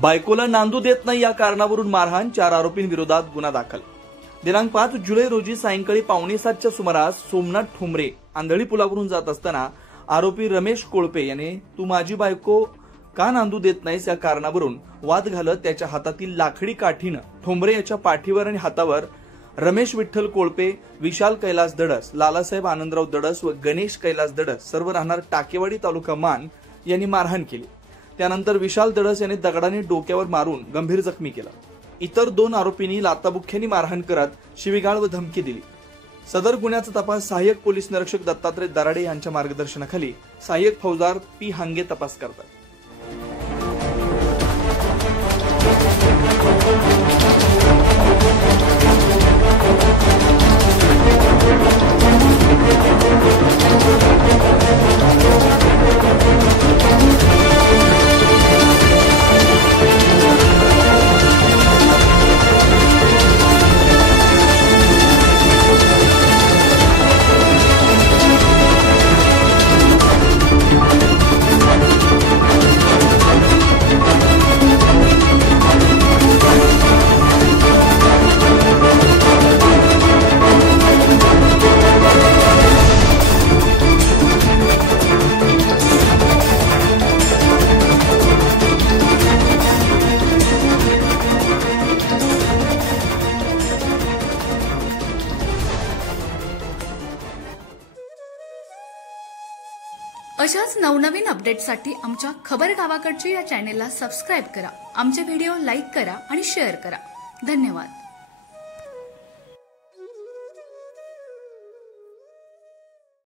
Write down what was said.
बायकोला नांदू देत नाही या कारणावरून मारहाण, 4 आरोपींविरोधात गुन्हा दाखल। दिनांक 5 जुलै रोजी सायंकाळी 6:45च्या सुमारास सोमनाथ ठोंबरे आंधळी पुलावरून जात असताना आरोपी रमेश कोळपे याने तू माझी बायको का नांदू देत नाहीस या कारणावरून वाद घालत त्याच्या हातातील लाकडी काठीनं ठोंबरे याच्या पाठीवर आणि हातावर रमेश विठ्ठल कोळपे, विशाल कैलास दडस, लालासाहेब आनंदराव दडस व गणेश कैलास दडस सर्व राहणार टाकेवाडी तालुका मान यांनी मारहाण केली। त्यानंतर विशाल दडस याने दगडाने डोक्यावर मारून गंभीर जखमी केला। इतर 2 आरोपींनी लाताबुक्क्यांनी मारहाण करत शिवीगाळ व धमकी दिली। सदर गुन्ह्याचा तपास सहाय्यक पोलीस निरीक्षक दत्तात्रय दराडे यांच्या मार्गदर्शनाखाली सहाय्यक फौजदार पी हांगे तपास करतात। अशाच नवनवीन अपडेट्ससाठी आमच्या खबर गावाकडची या चॅनेलला सबस्क्राईब करा, आमचे व्हिडिओ लाईक करा आणि शेअर करा। धन्यवाद।